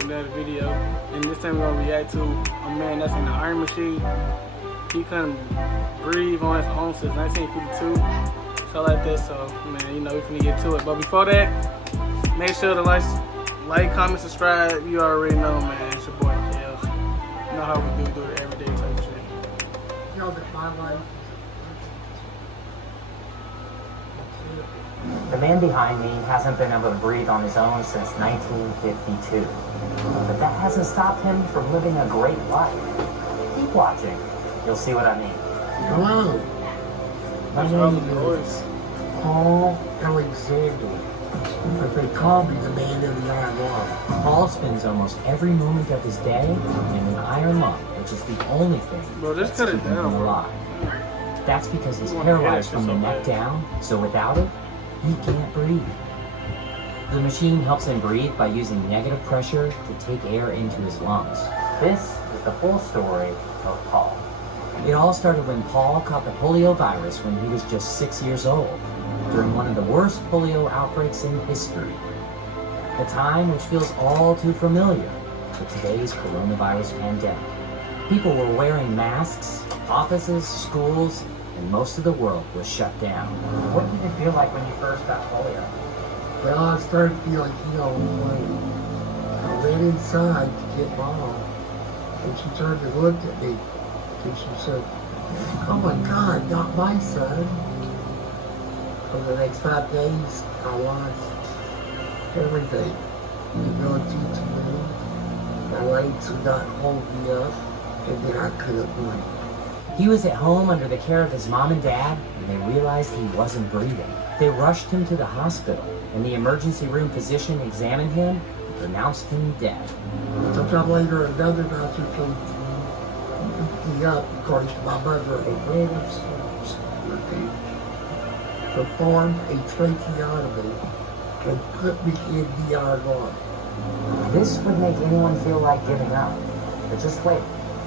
for another video. And this time we're gonna react to a man that's in the iron machine. He couldn't breathe on his own since 1952. So like that, so man, you know we finna get to it. But before that, make sure to like, comment, subscribe. You already know, man. It's your boy Kels. You know how we do it every day type shit. You know that my life. The man behind me hasn't been able to breathe on his own since 1952. But that hasn't stopped him from living a great life. Keep watching. You'll see what I mean. Hello. My name is Paul Alexander, but they call me the man in the iron lung. Paul spends almost every moment of his day in an iron lung, which is the only thing Bro, just that's cut it keeping down, him bro. alive. That's because he's You wanna hear paralyzed that from the shit so neck bad. down, so without it, he can't breathe. The machine helps him breathe by using negative pressure to take air into his lungs. This is the full story of Paul. It all started when Paul caught the polio virus when he was just 6 years old, during one of the worst polio outbreaks in history. A time which feels all too familiar with today's coronavirus pandemic. People were wearing masks, offices, schools, and most of the world was shut down. What did it feel like when you first got polio? Well, I started feeling, afraid. I went inside to get Mom, and she turned and looked at me, and she said, "Oh my God, not my son." For the next 5 days, I lost everything. The ability to move, my legs would not hold me up, and then I couldn't breathe. He was at home under the care of his mom and dad, and they realized he wasn't breathing. They rushed him to the hospital, and the emergency room physician examined him and pronounced him dead. Sometime later, another doctor came through, picked me up, according to my mother, a ran upstairs, performed a tracheotomy, and put me in the iron lung. This would make anyone feel like giving up. But just wait,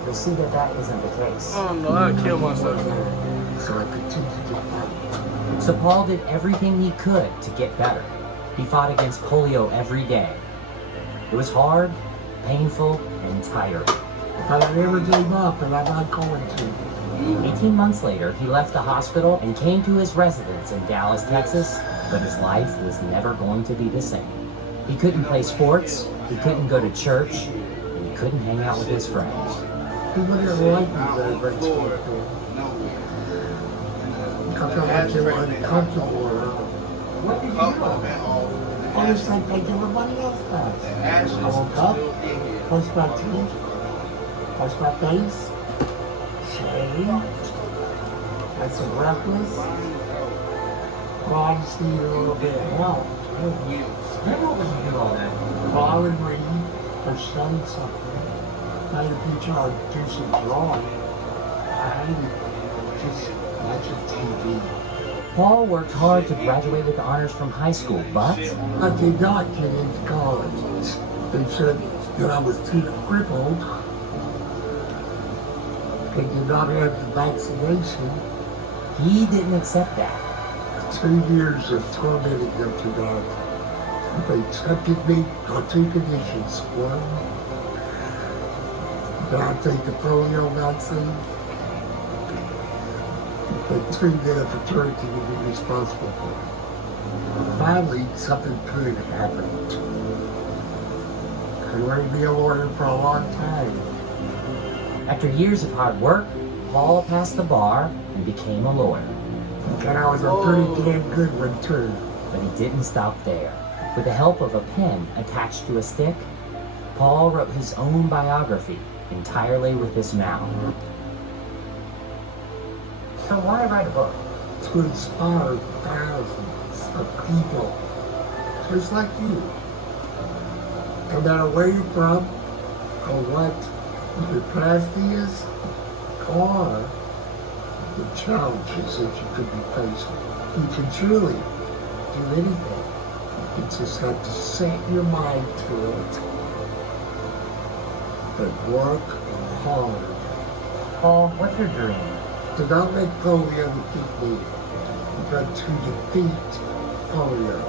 you'll see that that isn't the case. Oh no, I'd kill myself. So I continued to fight. So Paul did everything he could to get better. He fought against polio every day. It was hard, painful, and tiring. But I never gave up, and I'm not going to. 18 months later, he left the hospital and came to his residence in Dallas, Texas, but his life was never going to be the same. He couldn't play sports, he couldn't go to church, and he couldn't hang out with his friends. People didn't like me very much before. I felt like they were uncomfortable around. What did you do? I was like everybody else does. I woke up, brushed my teeth, washed my face, shaved, had some breakfast. Well, I just needed a little bit of help. Then what would you do all day? Well, I would read or study something. Find a picture or do some drawing. I hated just watching TV. Paul worked hard to graduate with honors from high school, but I did not get into college. They said that I was too crippled. They did not have the vaccination. he didn't accept that. 2 years of tormenting them to God. They accepted me on 2 conditions. One, that I take the polio vaccine. But 2, that a fraternity would be responsible for it. Finally, something good happened. I wanted to be a lawyer for a long time. After years of hard work, Paul passed the bar and became a lawyer. And I was a pretty damn good one, too. But he didn't stop there. With the help of a pen attached to a stick, Paul wrote his own biography entirely with his mouth. So why write a book? To inspire thousands of people, just like you. No matter where you're from, or what your past is, or the challenges that you could be facing. You can truly do anything. You just have to set your mind to it. But work hard. Paul, what's your dream? To not let polio defeat me, but to defeat polio.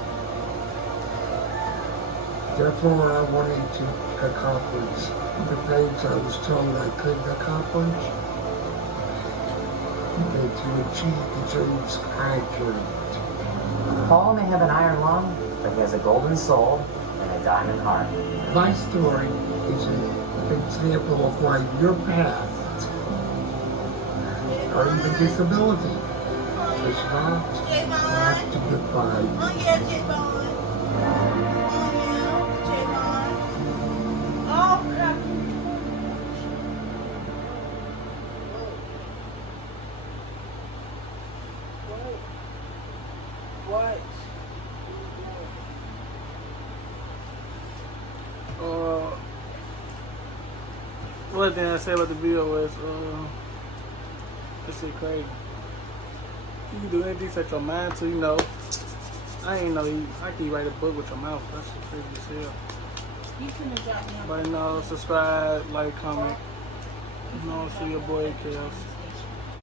Therefore, I wanted to accomplish the things I was told I couldn't accomplish, and to achieve the dreams I dreamed. Paul may have an iron lung, but he has a golden soul and a diamond heart. My story is an example of why your past, or even disability, does not have to define you. Oh yeah, J-Bone. Oh yeah, J-Bone. Oh crap. What? One thing I say about the video was, this shit crazy. You can do anything set your mind to, you know. I ain't know I can write a book with your mouth. That shit crazy as hell. You finna drop me on. But you know, subscribe, like, comment. You know, see your boy Kels.